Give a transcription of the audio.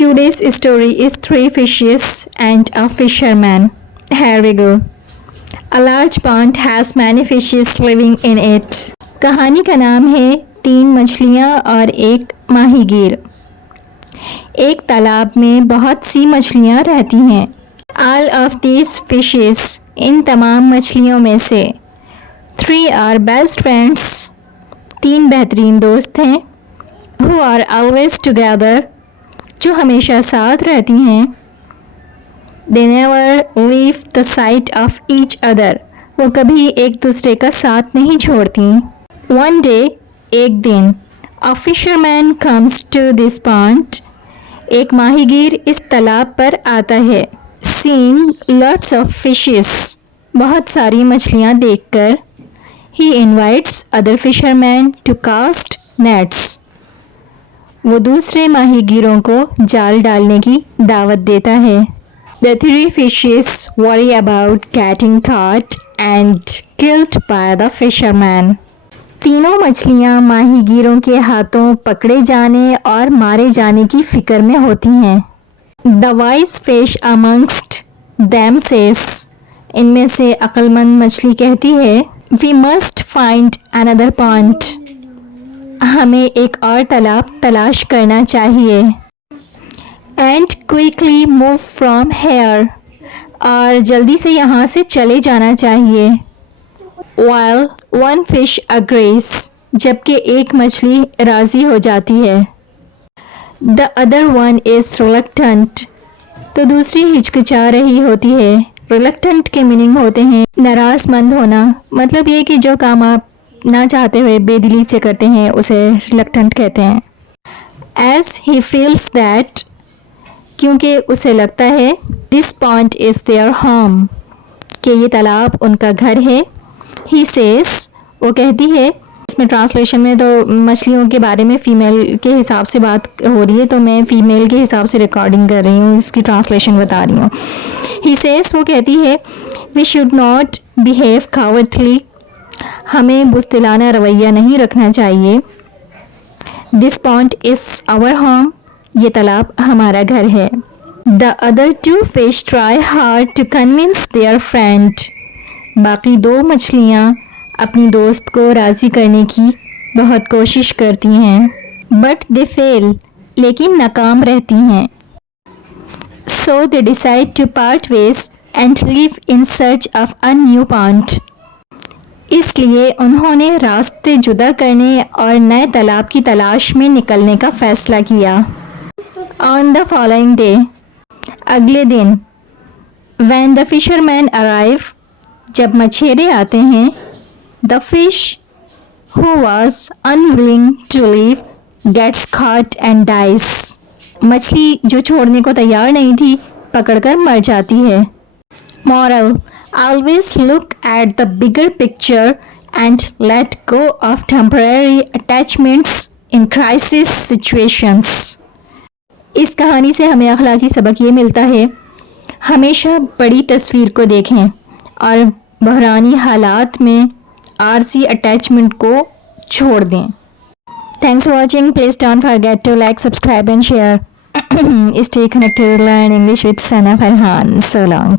Today's story is three fishes and a fisherman. Here we go. A large pond has many fishes living in it. कहानी का नाम है 3 मछलियाँ और एक माहीगीर। एक तालाब में बहुत सी मछलियाँ रहती हैं। All of these fishes, इन तमाम मछलियों में से 3 are best friends, 3 बेहतरीन दोस्त हैं। Who are always together, जो हमेशा साथ रहती हैं। They never leave the side of each other, वो कभी एक दूसरे का साथ नहीं छोड़ती। One day, एक दिन, a fisherman comes to this pond, एक माहीगीर इस तालाब पर आता है। Seeing lots of fishes, बहुत सारी मछलियाँ देखकर, he invites other fishermen to cast nets, वो दूसरे माहीगीरों को जाल डालने की दावत देता है। The 3 fishes worry about getting caught and killed by the fisherman. तीनों मछलियाँ माहीगीरों के हाथों पकड़े जाने और मारे जाने की फिक्र में होती हैं। The wise fish amongst them says, इनमें से अक्लमंद मछली कहती है, We must find another pond. हमें एक और तालाब तलाश करना चाहिए। And quickly move from here, और जल्दी से यहाँ से चले जाना चाहिए। While one fish agrees, जबकि एक मछली राज़ी हो जाती है। The other one is reluctant, तो दूसरी हिचकिचा रही होती है। Reluctant के मीनिंग होते हैं नाराज़मंद होना, मतलब ये कि जो काम आप ना चाहते हुए बेदिली से करते हैं उसे रिलक्टेंट कहते हैं। As he feels that, क्योंकि उसे लगता है this pond is their home, कि ये तालाब उनका घर है। He says, वो कहती है, इसमें ट्रांसलेशन में तो मछलियों के बारे में फ़ीमेल के हिसाब से बात हो रही है, तो मैं फ़ीमेल के हिसाब से रिकॉर्डिंग कर रही हूँ, इसकी ट्रांसलेशन बता रही हूँ। He says, वो कहती है, we should not behave cowardly, हमें बुज़दिलाना रवैया नहीं रखना चाहिए। This pond is our home, ये तालाब हमारा घर है। The other 2 fish try hard to convince their friend, बाकी 2 मछलियाँ अपनी दोस्त को राज़ी करने की बहुत कोशिश करती हैं। But they fail, लेकिन नाकाम रहती हैं। So they decide to part ways and leave in search of a new pond. इसलिए उन्होंने रास्ते जुदा करने और नए तालाब की तलाश में निकलने का फ़ैसला किया। On the following day, अगले दिन, when the fishermen arrive, जब मछेरे आते हैं, the fish who was unwilling to leave gets caught and dies. मछली जो छोड़ने को तैयार नहीं थी, पकड़कर मर जाती है। Moral: always look at the bigger picture and let go of temporary attachments in crisis situations. इस कहानी से हमें अखलाकी सबक ये मिलता है, हमेशा बड़ी तस्वीर को देखें और बहरानी हालात में आरजी अटैचमेंट को छोड़ दें। Thanks for watching. Please don't forget to like, subscribe and share. Stay connected, learn English with Sana Farhan. So long.